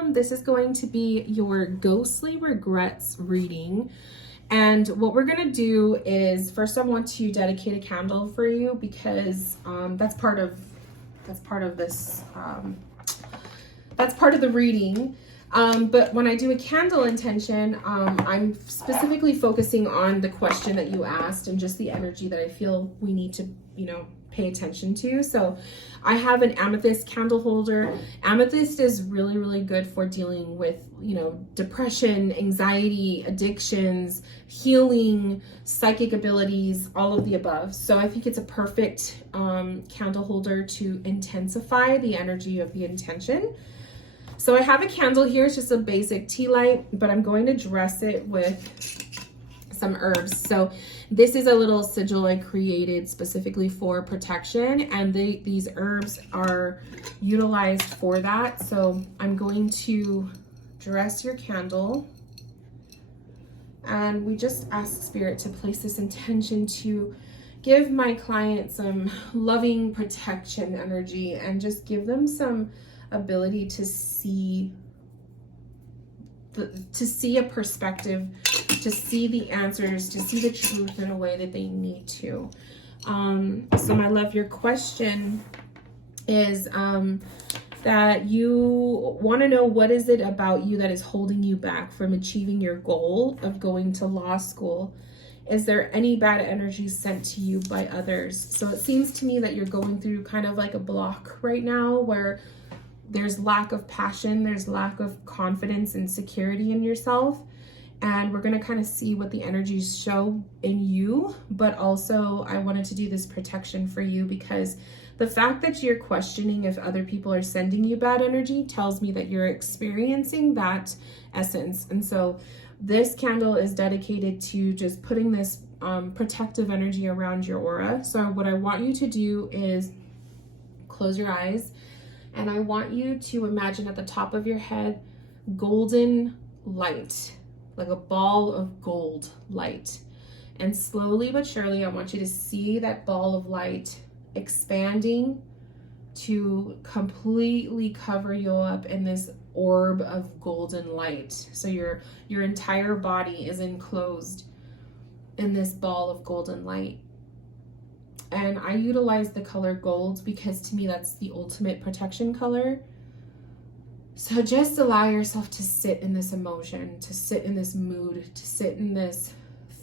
welcome. This is going to be your ghostly regrets reading. And what we're going to do is, first I want to dedicate a candle for you because that's part of this, that's part of the reading. But when I do a candle intention, I'm specifically focusing on the question that you asked and just the energy that I feel we need to, pay attention to. So I have an amethyst candle holder. Amethyst is really, really good for dealing with, depression, anxiety, addictions, healing, psychic abilities, all of the above. So I think it's a perfect candle holder to intensify the energy of the intention. So I have a candle here. It's just a basic tea light, but I'm going to dress it with some herbs. So this is a little sigil I created specifically for protection, and these herbs are utilized for that. So I'm going to dress your candle, and we just ask Spirit to place this intention to give my client some loving protection energy and just give them some ability to see a perspective, to see the answers, to see the truth in a way that they need to. So my love, your question is that you want to know, what is it about you that is holding you back from achieving your goal of going to law school? Is there any bad energy sent to you by others? So it seems to me that you're going through kind of like a block right now where there's lack of passion, there's lack of confidence and security in yourself. And we're going to kind of see what the energies show in you. But also I wanted to do this protection for you because the fact that you're questioning if other people are sending you bad energy tells me that you're experiencing that essence. And so this candle is dedicated to just putting this protective energy around your aura. So what I want you to do is close your eyes, and I want you to imagine at the top of your head golden light, like a ball of gold light. And slowly but surely, I want you to see that ball of light expanding to completely cover you up in this orb of golden light. So your entire body is enclosed in this ball of golden light. And I utilize the color gold because to me that's the ultimate protection color. So just allow yourself to sit in this emotion, to sit in this mood, to sit in this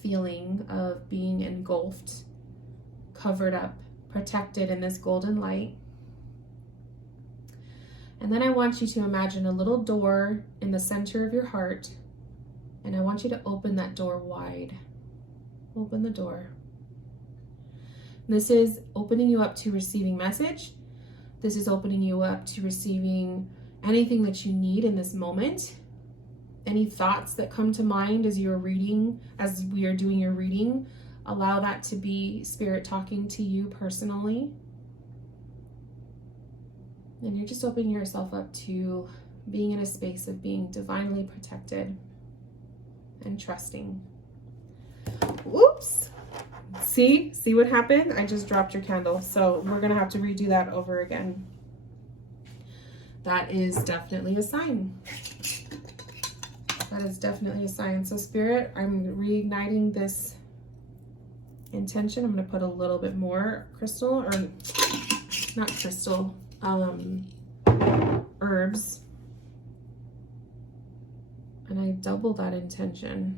feeling of being engulfed, covered up, protected in this golden light. And then I want you to imagine a little door in the center of your heart, and I want you to open that door wide. Open the door. This is opening you up to receiving message. This is opening you up to receiving anything that you need in this moment. Any thoughts that come to mind as you're reading, as we are doing your reading, allow that to be Spirit talking to you personally. And you're just opening yourself up to being in a space of being divinely protected and trusting. Whoops. See what happened? I just dropped your candle. So we're going to have to redo that over again. That is definitely a sign. That is definitely a sign. So Spirit, I'm reigniting this intention. I'm going to put a little bit more crystal, or not crystal, herbs. And I double that intention.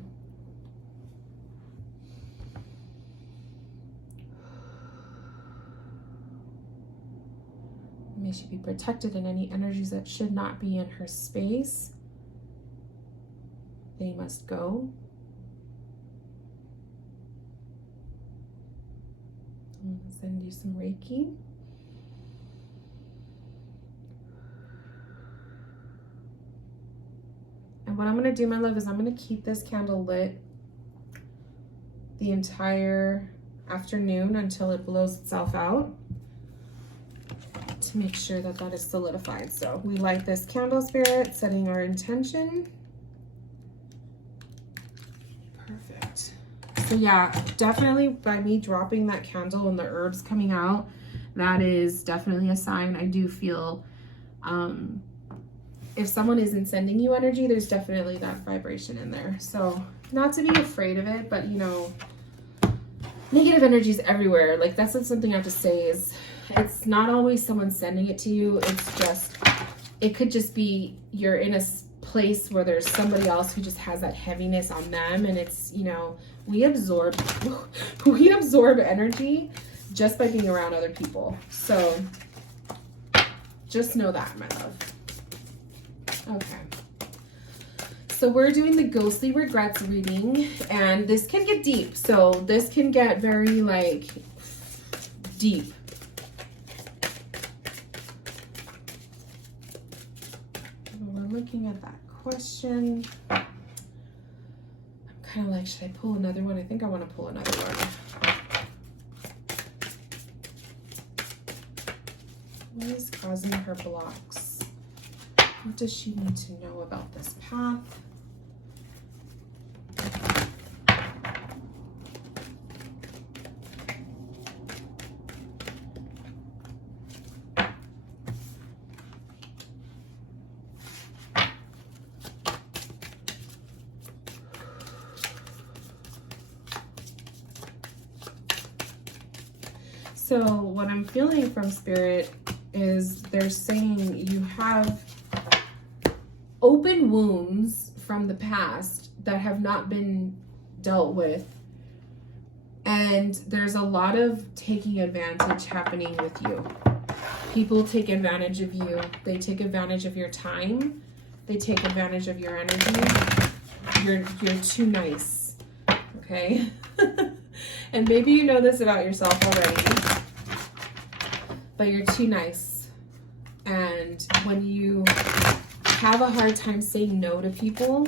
May she be protected in any energies that should not be in her space. They must go. I'm going to send you some Reiki. And what I'm going to do, my love, is I'm going to keep this candle lit the entire afternoon until it blows itself out, to make sure that that is solidified. So we light this candle, Spirit, setting our intention. Perfect. So yeah, definitely by me dropping that candle and the herbs coming out, that is definitely a sign. I do feel if someone isn't sending you energy, there's definitely that vibration in there. So not to be afraid of it, but you know, negative energy is everywhere. Like that's something I have to say is it's not always someone sending it to you. It's just, it could just be you're in a place where there's somebody else who just has that heaviness on them. And it's, you know, we absorb energy just by being around other people. So just know that, my love. Okay. So we're doing the ghostly regrets reading, and this can get deep. So this can get very like deep. We're looking at that question. I'm kind of like, should I pull another one? I think I want to pull another one. What is causing her blocks? What does she need to know about this path? So what I'm feeling from Spirit is they're saying you have open wounds from the past that have not been dealt with. And there's a lot of taking advantage happening with you. People take advantage of you. They take advantage of your time. They take advantage of your energy. You're too nice. Okay? And maybe you know this about yourself already, but you're too nice. And when you have a hard time saying no to people,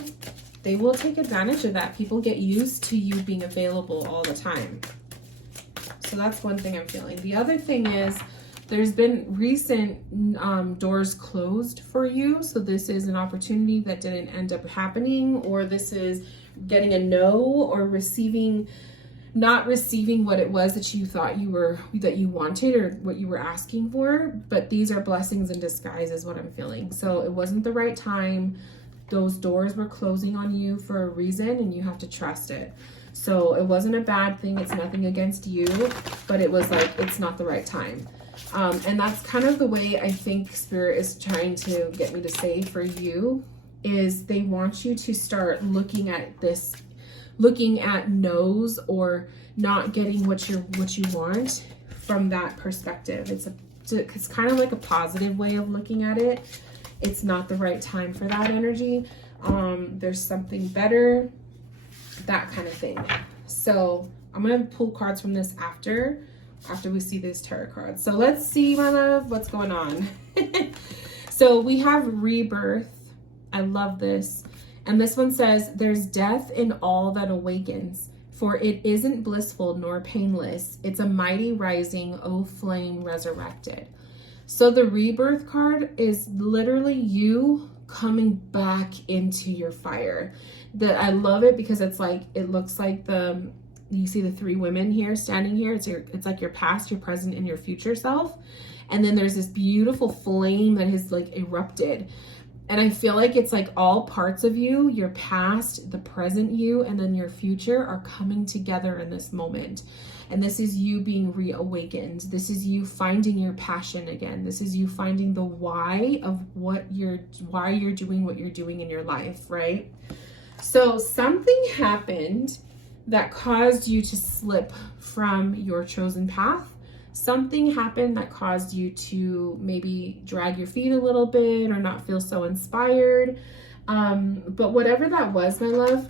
they will take advantage of that. People get used to you being available all the time. So that's one thing I'm feeling. The other thing is there's been recent doors closed for you. So this is an opportunity that didn't end up happening, or this is getting a no, or not receiving what it was that you thought that you wanted or what you were asking for. But these are blessings in disguise is what I'm feeling. So it wasn't the right time. Those doors were closing on you for a reason, and you have to trust it. So it wasn't a bad thing. It's nothing against you, but it was like, it's not the right time. And that's kind of the way I think Spirit is trying to get me to say for you, is they want you to start looking at no's or not getting what you want from that perspective. It's kind of like a positive way of looking at it. It's not the right time for that energy. There's something better, that kind of thing. So I'm gonna pull cards from this after we see these tarot cards. So let's see, my love, what's going on. So we have Rebirth. I love this. And this one says, there's death in all that awakens, for it isn't blissful nor painless. It's a mighty rising, O flame resurrected. So the Rebirth card is literally you coming back into your fire. I love it because it's like, it looks like you see the three women here standing here. It's like your past, your present, and your future self. And then there's this beautiful flame that has like erupted. And I feel like it's like all parts of you, your past, the present you, and then your future are coming together in this moment. And this is you being reawakened. This is you finding your passion again. This is you finding the why of why you're doing what you're doing in your life, right? So something happened that caused you to slip from your chosen path. Something happened that caused you to maybe drag your feet a little bit or not feel so inspired. But whatever that was, my love,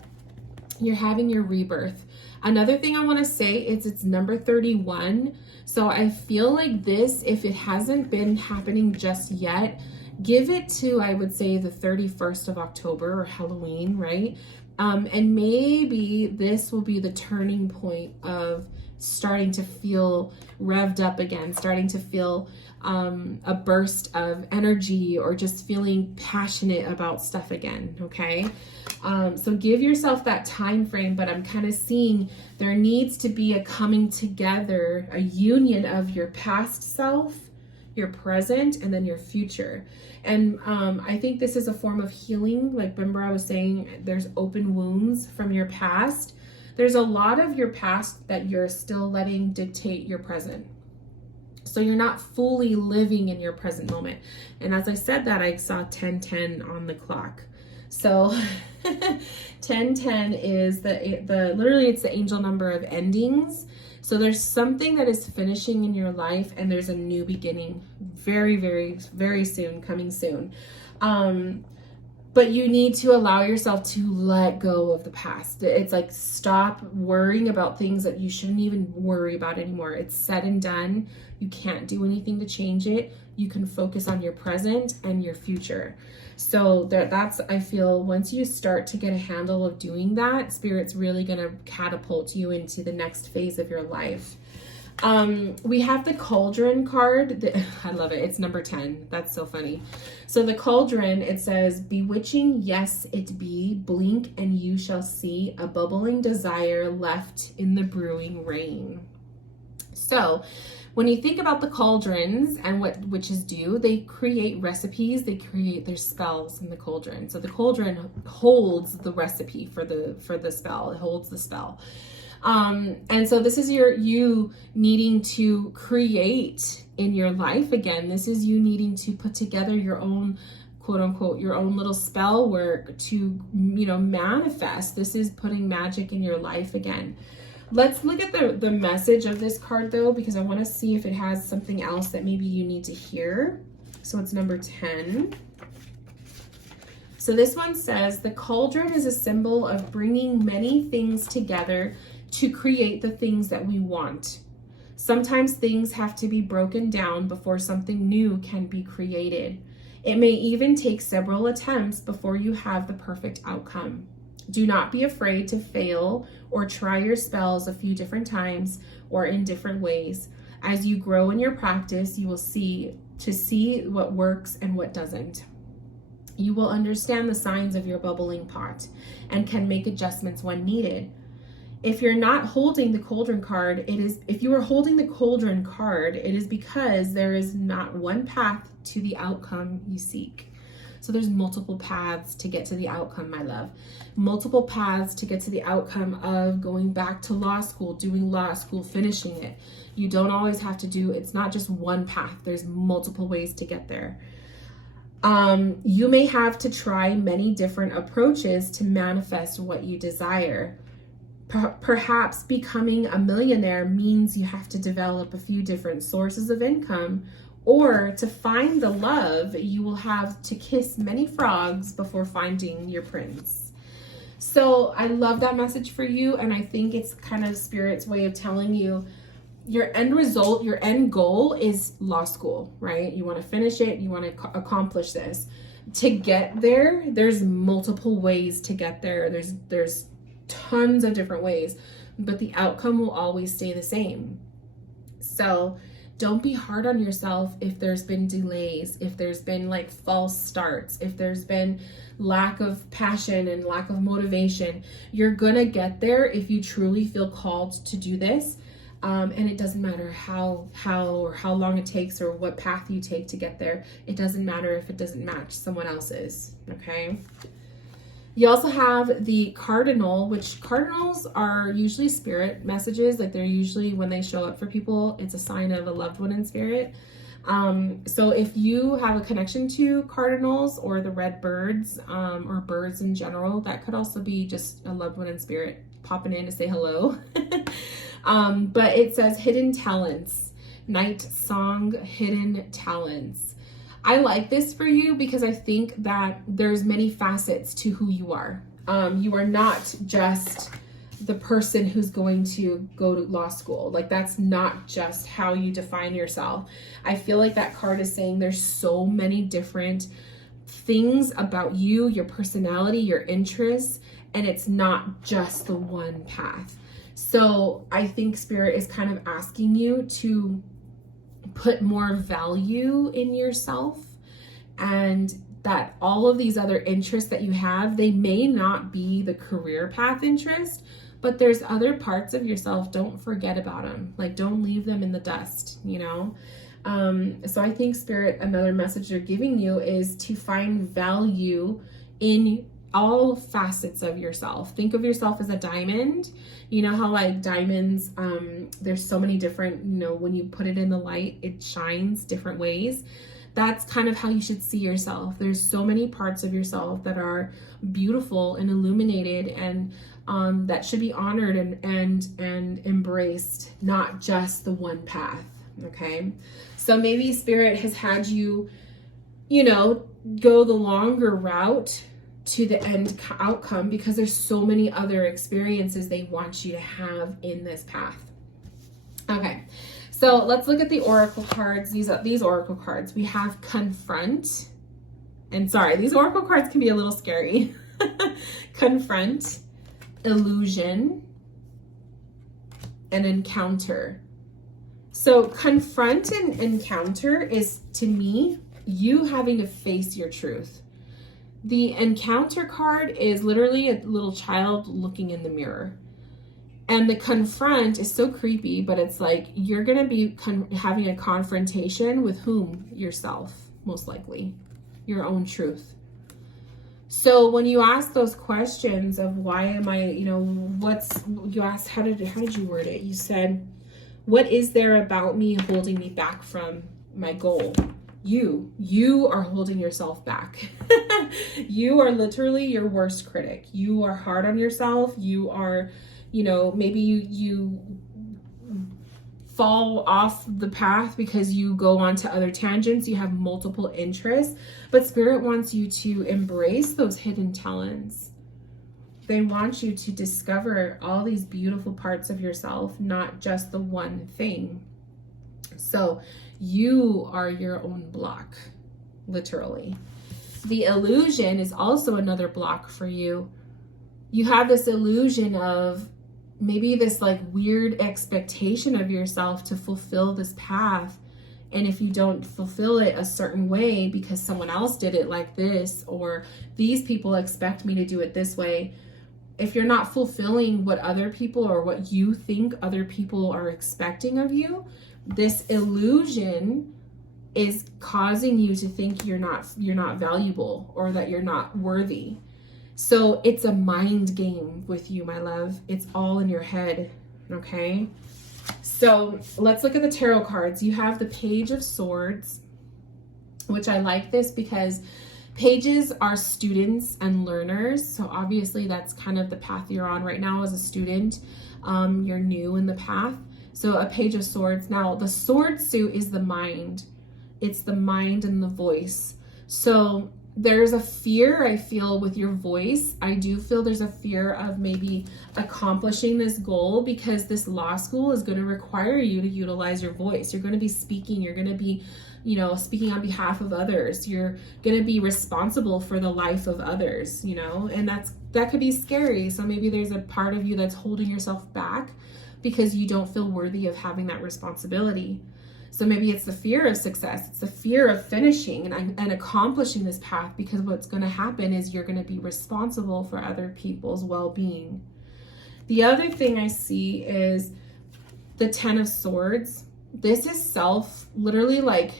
you're having your rebirth. Another thing I want to say is it's number 31. So I feel like this, if it hasn't been happening just yet, give it to, I would say, the 31st of October or Halloween, right? And maybe this will be the turning point of starting to feel revved up again, starting to feel a burst of energy, or just feeling passionate about stuff again, okay? So give yourself that time frame, but I'm kind of seeing there needs to be a coming together, a union of your past self, your present, and then your future. And I think this is a form of healing. Like, remember I was saying there's open wounds from your past. There's a lot of your past that you're still letting dictate your present. So you're not fully living in your present moment. And as I said that, I saw 10:10 on the clock. So 10:10 is the literally it's the angel number of endings. So there's something that is finishing in your life, and there's a new beginning very, very, very soon, coming soon. But you need to allow yourself to let go of the past. It's like, stop worrying about things that you shouldn't even worry about anymore. It's said and done. You can't do anything to change it. You can focus on your present and your future. So that's, I feel, once you start to get a handle of doing that, Spirit's really going to catapult you into the next phase of your life. We have the Cauldron card. I love it. It's number 10. That's so funny. So the Cauldron, it says, bewitching, yes, it be, blink and you shall see a bubbling desire left in the brewing rain. So when you think about the cauldrons and what witches do, they create recipes, they create their spells in the cauldron. So the cauldron holds the recipe for the spell. It holds the spell. And so this is you needing to create in your life again. This is you needing to put together your own, quote unquote, your own little spell work to, manifest. This is putting magic in your life again. Let's look at the message of this card though, because I want to see if it has something else that maybe you need to hear. So it's number 10. So this one says, the cauldron is a symbol of bringing many things together to create the things that we want. Sometimes things have to be broken down before something new can be created. It may even take several attempts before you have the perfect outcome. Do not be afraid to fail or try your spells a few different times or in different ways. As you grow in your practice, you will see what works and what doesn't. You will understand the signs of your bubbling pot and can make adjustments when needed. If you're not holding the cauldron card, if you are holding the cauldron card, it is because there is not one path to the outcome you seek. So there's multiple paths to get to the outcome, my love. Multiple paths to get to the outcome of going back to law school, doing law school, finishing it. You don't always have to do, it's not just one path. There's multiple ways to get there. You may have to try many different approaches to manifest what you desire. Perhaps becoming a millionaire means you have to develop a few different sources of income, or to find the love, you will have to kiss many frogs before finding your prince. So I love that message for you, and I think it's kind of Spirit's way of telling you your end result, your end goal is law school, right? You want to finish it, you want to accomplish this. To get there, there's multiple ways to get there. There's tons of different ways, but the outcome will always stay the same. So don't be hard on yourself if there's been delays, if there's been like false starts, if there's been lack of passion and lack of motivation. You're gonna get there if you truly feel called to do this. And it doesn't matter how or how long it takes or what path you take to get there. It doesn't matter if it doesn't match someone else's, okay? You also have the cardinal, which cardinals are usually spirit messages. Like, they're usually, when they show up for people, it's a sign of a loved one in spirit. So if you have a connection to cardinals or the red birds, or birds in general, that could also be just a loved one in spirit popping in to say hello. But it says hidden talents, night song, hidden talents. I like this for you because I think that there's many facets to who you are. You are not just the person who's going to go to law school. Like, that's not just how you define yourself. I feel like that card is saying there's so many different things about you, your personality, your interests, and it's not just the one path. So I think Spirit is kind of asking you to put more value in yourself, and that all of these other interests that you have, they may not be the career path interest, but there's other parts of yourself. Don't forget about them. Like, don't leave them in the dust, you know? So I think Spirit, another message they're giving you is to find value in all facets of yourself. Think of yourself as a diamond. You know how like diamonds, there's so many different, you know, when you put it in the light, it shines different ways. That's kind of how you should see yourself. There's so many parts of yourself that are beautiful and illuminated, and that should be honored and embraced, not just the one path. Okay, so maybe Spirit has had you, you know, go the longer route to the end outcome because there's so many other experiences they want you to have in this path. Okay, so let's look at the oracle cards. These oracle cards. We have confront, and sorry, these oracle cards can be a little scary. Confront, illusion, and encounter. So confront and encounter is, to me, you having to face your truth. The encounter card is literally a little child looking in the mirror. And the confront is so creepy, but it's like you're going to be having a confrontation with whom? Yourself, most likely. Your own truth. So when you ask those questions of why am I, you know, you asked, how did you word it? You said, what is there about me holding me back from my goal? You are holding yourself back. You are literally your worst critic. You are hard on yourself. You are, you know, maybe you fall off the path because you go on to other tangents. You have multiple interests, but Spirit wants you to embrace those hidden talents. They want you to discover all these beautiful parts of yourself, not just the one thing. So you are your own block, literally. The illusion is also another block for you. You have this illusion of maybe this like weird expectation of yourself to fulfill this path. And if you don't fulfill it a certain way because someone else did it like this, or these people expect me to do it this way, if you're not fulfilling what other people or what you think other people are expecting of you, this illusion is causing you to think you're not valuable or that you're not worthy. So it's a mind game with you, my love. It's all in your head, okay? So let's look at the tarot cards. You have the Page of Swords, which I like this because pages are students and learners. So obviously that's kind of the path you're on right now as a student. You're new in the path. So a Page of Swords. Now the sword suit is the mind. It's the mind and the voice. So there's a fear I feel with your voice. I do feel there's a fear of maybe accomplishing this goal because this law school is going to require you to utilize your voice. You're going to be speaking. You're going to be, you know, speaking on behalf of others. You're going to be responsible for the life of others, you know, and that could be scary. So maybe there's a part of you that's holding yourself back because you don't feel worthy of having that responsibility. So maybe it's the fear of success. It's the fear of finishing and accomplishing this path, because what's going to happen is you're going to be responsible for other people's well-being. The other thing I see is the Ten of Swords. This is literally like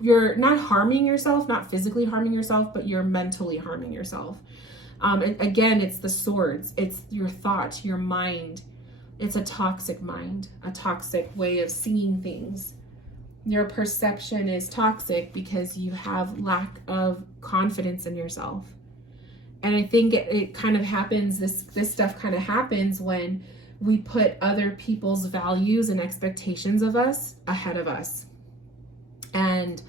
you're not harming yourself, not physically harming yourself, but you're mentally harming yourself. And again, it's the swords. It's your thought, your mind. It's a toxic mind, a toxic way of seeing things. Your perception is toxic because you have lack of confidence in yourself. And I think it kind of happens, this stuff kind of happens when we put other people's values and expectations of us ahead of us. And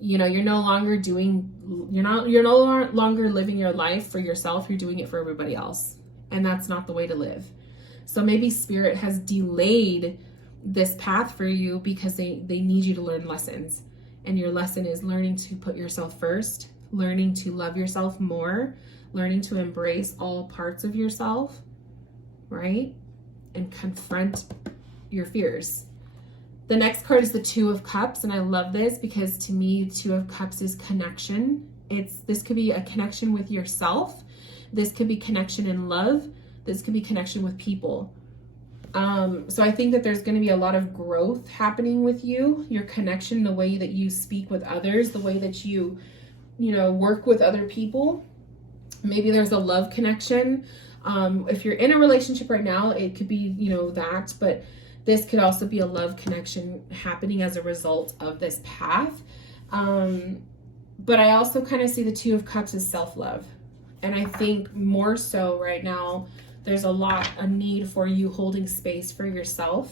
you know, you're no longer living your life for yourself, you're doing it for everybody else. And that's not the way to live. So maybe Spirit has delayed this path for you because they need you to learn lessons. And your lesson is learning to put yourself first, learning to love yourself more, learning to embrace all parts of yourself, right? And confront your fears. The next card is the Two of Cups, and I love this because to me, Two of Cups is connection. This could be a connection with yourself. This could be connection in love. This could be connection with people. So I think that there's going to be a lot of growth happening with you, your connection, the way that you speak with others, the way that you work with other people. Maybe there's a love connection. If you're in a relationship right now, it could be, that, but this could also be a love connection happening as a result of this path. But I also kind of see the Two of Cups as self-love. And I think more so right now, there's a need for you holding space for yourself,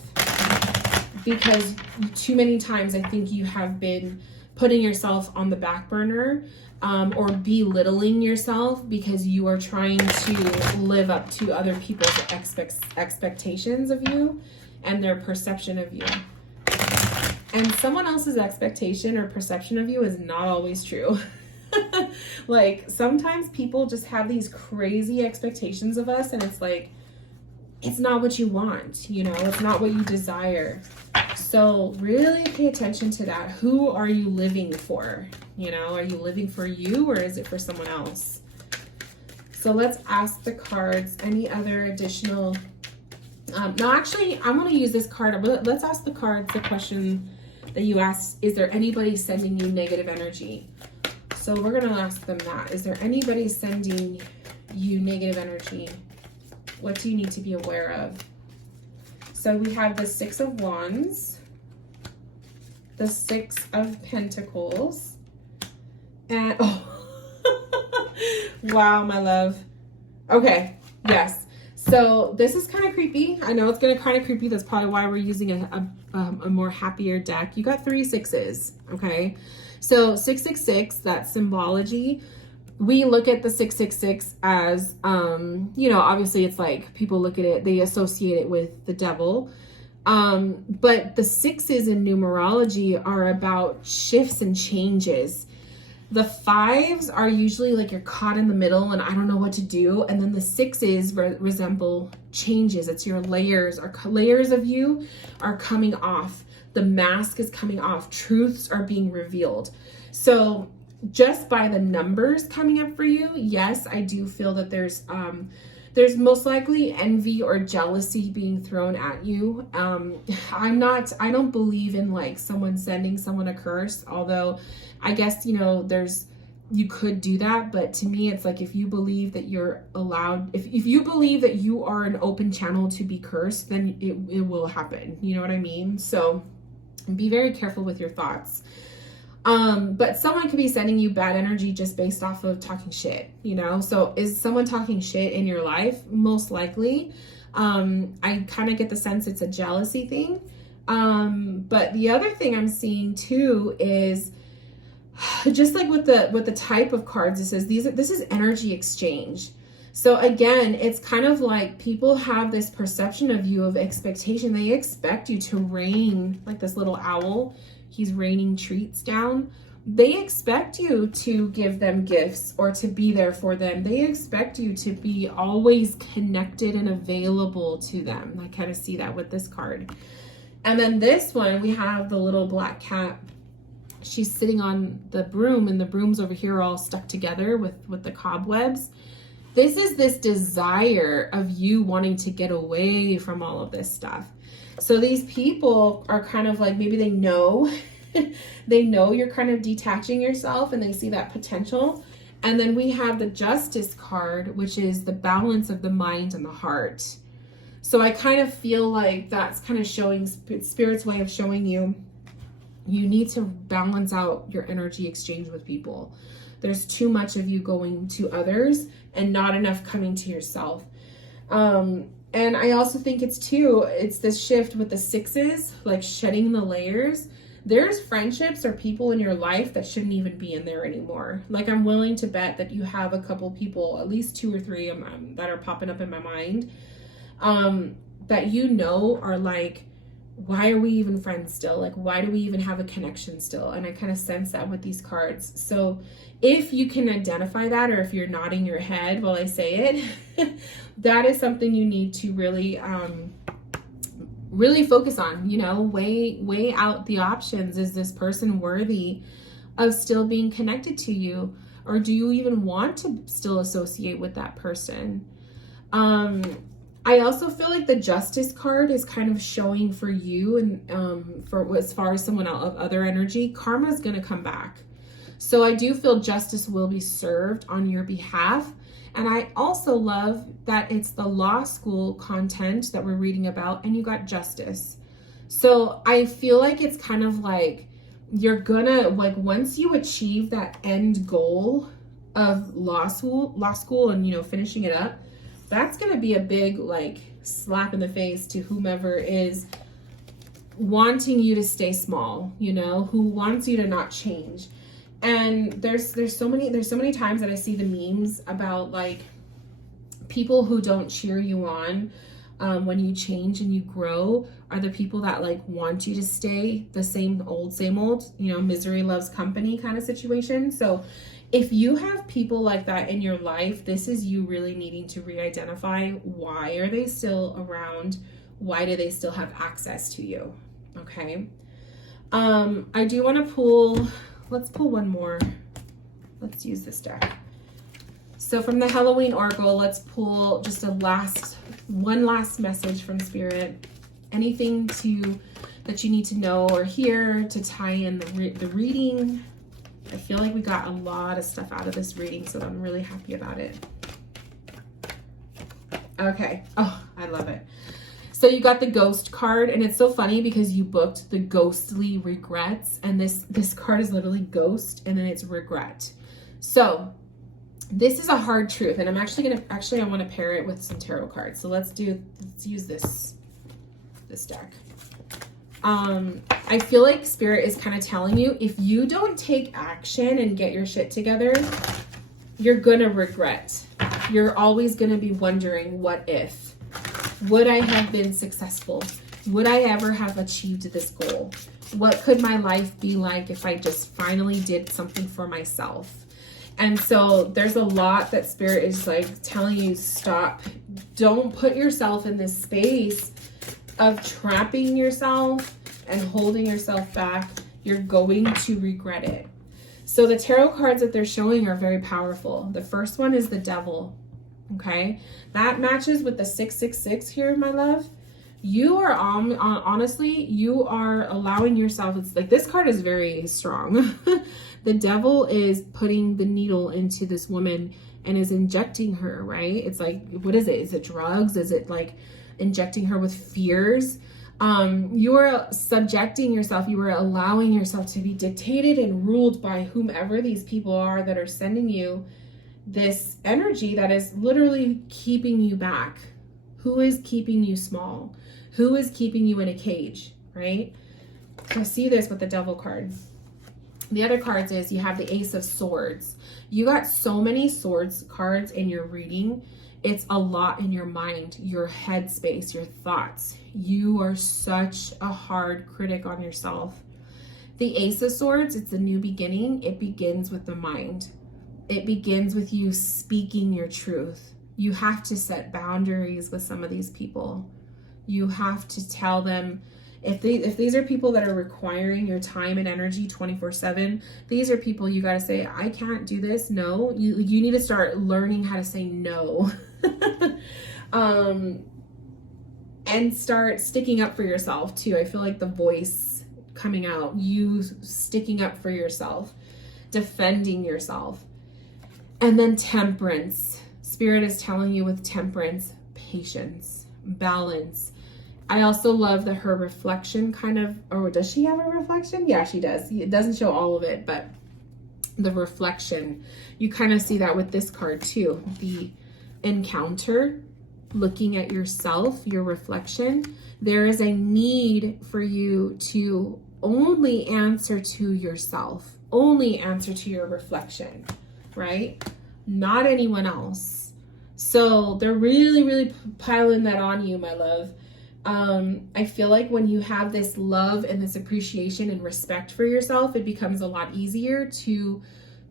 because too many times I think you have been putting yourself on the back burner, or belittling yourself because you are trying to live up to other people's expectations of you and their perception of you. And someone else's expectation or perception of you is not always true. Like, sometimes people just have these crazy expectations of us, and it's like, it's not what you want, it's not what you desire. So really pay attention to that. Who are you living for? Are you living for you, or is it for someone else? So let's ask the cards any other additional. No, actually, I'm going to use this card. Let's ask the cards the question that you asked. Is there anybody sending you negative energy? So we're going to ask them that. Is there anybody sending you negative energy? What do you need to be aware of? So we have the Six of Wands, the Six of Pentacles, and wow, my love. Okay, yes. So this is kind of creepy. I know it's going to kind of creepy. That's probably why we're using a more happier deck. You got 3 sixes, okay? So 666, that symbology. We look at the 666 as, obviously it's like people look at it, they associate it with the devil. But the sixes in numerology are about shifts and changes. The 5s are usually like you're caught in the middle and I don't know what to do. And then the 6s resemble changes. It's your layers, or layers of you are coming off. The mask is coming off. Truths are being revealed. So just by the numbers coming up for you, yes, I do feel that there's most likely envy or jealousy being thrown at you. I don't believe in like someone sending someone a curse, although I guess, you could do that. But to me, it's like, if you believe that you're allowed, if you believe that you are an open channel to be cursed, then it will happen. You know what I mean? So be very careful with your thoughts. But someone could be sending you bad energy just based off of talking shit, So is someone talking shit in your life? Most likely. I kind of get the sense it's a jealousy thing. But the other thing I'm seeing too is just like with the type of cards, it says this is energy exchange. So again, it's kind of like people have this perception of you, of expectation. They expect you to rain, like this little owl. He's raining treats down. They expect you to give them gifts or to be there for them. They expect you to be always connected and available to them. I kind of see that with this card. And then this one, we have the little black cat. She's sitting on the broom, and the brooms over here are all stuck together with the cobwebs. This is this desire of you wanting to get away from all of this stuff. So these people are kind of like, maybe they know you're kind of detaching yourself, and they see that potential. And then we have the Justice card, which is the balance of the mind and the heart. So I kind of feel like that's kind of showing Spirit's way of showing you need to balance out your energy exchange with people. There's too much of you going to others and not enough coming to yourself. And I also think it's this shift with the 6s, like shedding the layers. There's friendships or people in your life that shouldn't even be in there anymore. Like, I'm willing to bet that you have a couple people, at least 2 or 3 of them, that are popping up in my mind, that are like, why are we even friends still? Like, why do we even have a connection still? And I kind of sense that with these cards. So if you can identify that, or if you're nodding your head while I say it, that is something you need to really, really focus on, weigh out the options. Is this person worthy of still being connected to you? Or do you even want to still associate with that person? I also feel like the Justice card is kind of showing for you, and for as far as someone else of other energy, karma is going to come back. So I do feel justice will be served on your behalf. And I also love that it's the law school content that we're reading about, and you got justice. So I feel like it's kind of like you're gonna, like, once you achieve that end goal of law school and, you know, finishing it up, that's going to be a big, like, slap in the face to whomever is wanting you to stay small, you know, who wants you to not change. And there's so many times that I see the memes about, like, people who don't cheer you on when you change and you grow are the people that, like, want you to stay the same old, you know, misery loves company kind of situation. So if you have people like that in your life, this is you really needing to re-identify, why are they still around? Why do they still have access to you? Okay. I do want to pull, let's pull one more. Let's use this deck. So from the Halloween Oracle, let's pull just one last message from Spirit. Anything that you need to know or hear to tie in the reading. I feel like we got a lot of stuff out of this reading, so I'm really happy about it. Okay. Oh, I love it. So you got the Ghost card, and it's so funny because you booked the ghostly regrets, and this card is literally ghost, and then it's regret. So this is a hard truth, and I'm actually I want to pair it with some tarot cards. So let's use this deck. I feel like Spirit is kind of telling you, if you don't take action and get your shit together, you're gonna regret. You're always gonna be wondering, what if? Would I have been successful? Would I ever have achieved this goal? What could my life be like if I just finally did something for myself? And so there's a lot that Spirit is, like, telling you, stop. Don't put yourself in this space of trapping yourself and holding yourself back. You're going to regret it. So the tarot cards that they're showing are very powerful. The first one is the Devil. Okay, that matches with the 666 here, my love. You are honestly, you are allowing yourself. It's like this card is very strong. The Devil is putting the needle into this woman and is injecting her, right? It's like, what is it? Is it drugs? Is it like injecting her with fears? You are subjecting yourself, you are allowing yourself to be dictated and ruled by whomever these people are that are sending you this energy that is literally keeping you back. Who is keeping you small? Who is keeping you in a cage, right? So I see this with the Devil card. The other cards is you have the Ace of Swords. You got so many swords cards in your reading. It's a lot in your mind, your headspace, your thoughts. You are such a hard critic on yourself. The Ace of Swords, it's a new beginning. It begins with the mind. It begins with you speaking your truth. You have to set boundaries with some of these people. You have to tell them, if these are people that are requiring your time and energy 24/7, these are people you got to say, I can't do this. No, you need to start learning how to say no. And start sticking up for yourself too. I feel like the voice coming out, you sticking up for yourself, defending yourself. And then Temperance. Spirit is telling you with Temperance, patience, balance. I also love that her reflection kind of, or does she have a reflection? Yeah, she does. It doesn't show all of it, but the reflection, you kind of see that with this card too. The encounter, looking at yourself, your reflection. There is a need for you to only answer to yourself, only answer to your reflection, right? Not anyone else. So they're really, really piling that on you, my love. I feel like when you have this love and this appreciation and respect for yourself, it becomes a lot easier to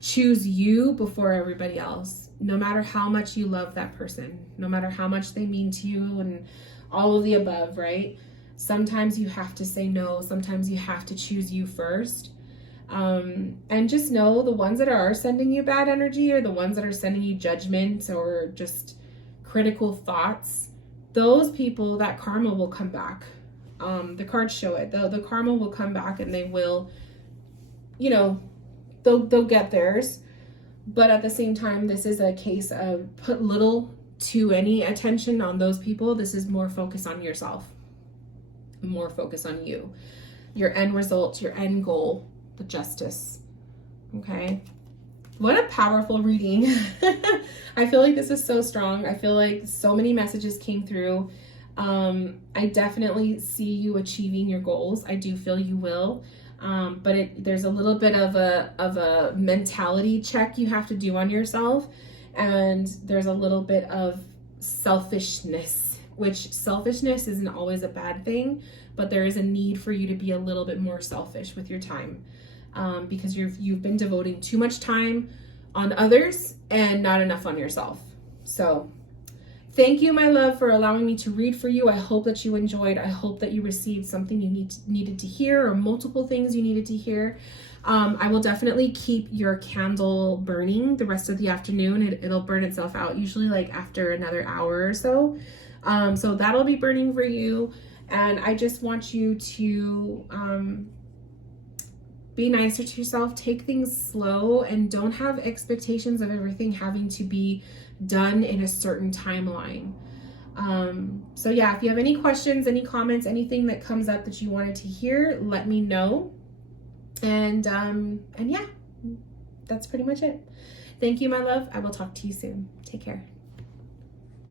choose you before everybody else. No matter how much you love that person, no matter how much they mean to you and all of the above, right? Sometimes you have to say no. Sometimes you have to choose you first. And just know the ones that are sending you bad energy or the ones that are sending you judgment or just critical thoughts, those people, that karma will come back. The cards show it. The karma will come back, and they will, you know, they'll get theirs. But at the same time, this is a case of put little to any attention on those people. This is more focus on yourself, more focus on you, your end result, your end goal, the justice. Okay. What a powerful reading. I feel like this is so strong. I feel like so many messages came through. I definitely see you achieving your goals. I do feel you will. But there's a little bit of a mentality check you have to do on yourself. And there's a little bit of selfishness, which selfishness isn't always a bad thing, but there is a need for you to be a little bit more selfish with your time. Because you've been devoting too much time on others and not enough on yourself. So thank you, my love, for allowing me to read for you. I hope that you enjoyed. I hope that you received something you needed to hear, or multiple things you needed to hear. I will definitely keep your candle burning the rest of the afternoon. It'll burn itself out usually like after another hour or so. So that'll be burning for you. And I just want you to be nicer to yourself, take things slow, and don't have expectations of everything having to be done in a certain timeline. So yeah, if you have any questions, any comments, anything that comes up that you wanted to hear, let me know. And yeah, that's pretty much it. Thank you, my love. I will talk to you soon. Take care.